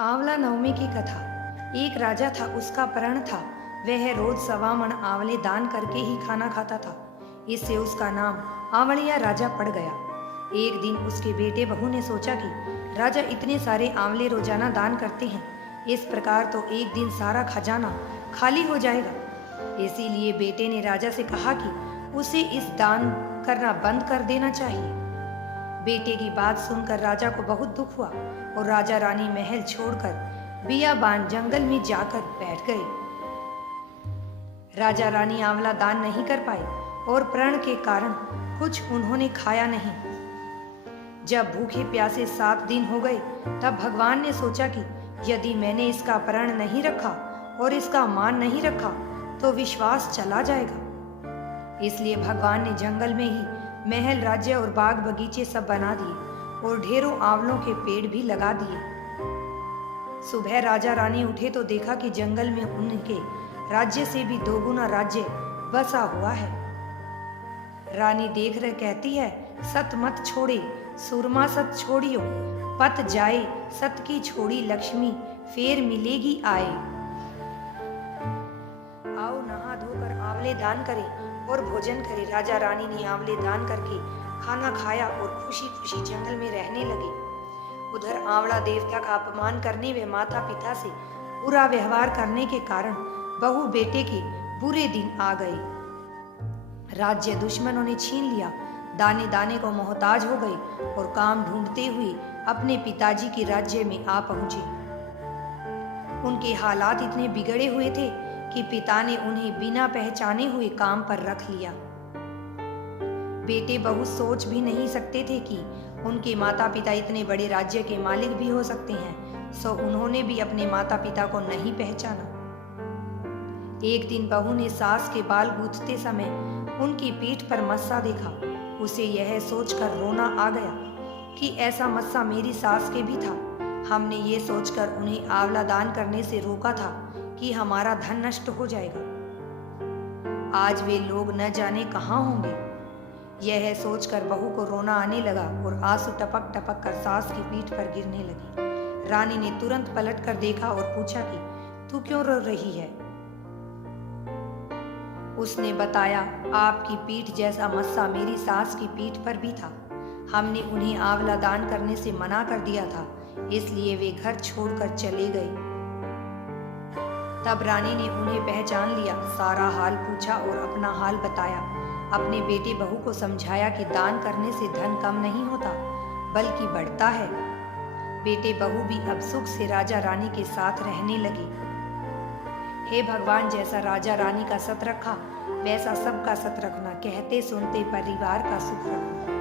आंवला नवमी की कथा। एक राजा था, उसका प्रण था। वह रोज 1.25 आंवले दान करके ही खाना खाता था। इससे उसका नाम आंवलिया राजा पड़ गया। एक दिन उसके बेटे बहू ने सोचा कि राजा इतने सारे आंवले रोजाना दान करते हैं, इस प्रकार तो एक दिन सारा खजाना खाली हो जाएगा। इसीलिए बेटे ने राजा से कहा कि उसे इस दान करना बंद कर देना चाहिए। बेटे की बात सुनकर राजा को बहुत दुख हुआ और राजा रानी महल छोड़कर बियाबान जंगल में जाकर बैठ गए। राजा रानी आंवला दान नहीं कर पाए और प्रण के कारण कुछ उन्होंने खाया नहीं। जब भूखे प्यासे 7 दिन हो गए, तब भगवान ने सोचा कि यदि मैंने इसका प्रण नहीं रखा और इसका मान नहीं रखा तो विश्वास चला जाएगा। इसलिए भगवान ने जंगल में ही महल, राज्य और बाग बगीचे सब बना दिए और ढेरों आंवलों के पेड़ भी लगा दिए। सुबह राजा रानी उठे तो देखा कि जंगल में उनके राज्य से भी 2 गुना राज्य बसा हुआ है। रानी देख रहे कहती है, सत मत छोड़े सुरमा सत छोड़ियो, पत जाए सत की छोड़ी लक्ष्मी, फेर मिलेगी आए। आओ नहा धोकर आंवले दान करें और भोजन करें। राजा रानी ने आंवले दान करके खाना खाया और खुशी खुशी जंगल में रहने लगे। उधर आंवला देवता का अपमान करने व माता पिता से बुरा व्यवहार करने के कारण बहू बेटे के बुरे दिन आ गए। राज्य दुश्मनों ने छीन लिया, दाने दाने को मोहताज हो गए और काम ढूंढते हुए अपने पिताजी के राज्य में आ पहुंचे। उनके हालात इतने बिगड़े हुए थे कि पिता ने उन्हें बिना पहचाने हुए काम पर रख लिया। बेटे बहू सोच भी नहीं सकते थे कि उनके माता पिता इतने बड़े राज्य के मालिक भी हो सकते हैं, सो उन्होंने भी अपने माता पिता को नहीं पहचाना। एक दिन बहू ने सास के बाल गूंथते समय उनकी पीठ पर मस्सा देखा। उसे यह सोचकर रोना आ गया कि ऐसा मस्सा मेरी सास के भी था। हमने ये सोचकर उन्हें आंवला दान करने से रोका था कि हमारा धन नष्ट हो जाएगा। आज वे लोग न जाने कहाँ होंगे। यह सोचकर बहू को रोना आने लगा और आंसू टपक टपक कर सास की पीठ पर गिरने लगे। रानी ने तुरंत पलट कर देखा और पूछा कि तू क्यों रो रही है? उसने बताया, आपकी पीठ जैसा मस्सा मेरी सास की पीठ पर भी था। हमने उन्हें आंवला दान करने से मना कर दिया था, इसलिए वे घर छोड़कर चले गए। तब रानी ने उन्हें पहचान लिया, सारा हाल पूछा और अपना हाल बताया। अपने बेटे बहू को समझाया कि दान करने से धन कम नहीं होता बल्कि बढ़ता है। बेटे बहू भी अब सुख से राजा रानी के साथ रहने लगे। हे भगवान, जैसा राजा रानी का सत रखा वैसा सबका सत रखना, कहते सुनते परिवार का सुख रखना।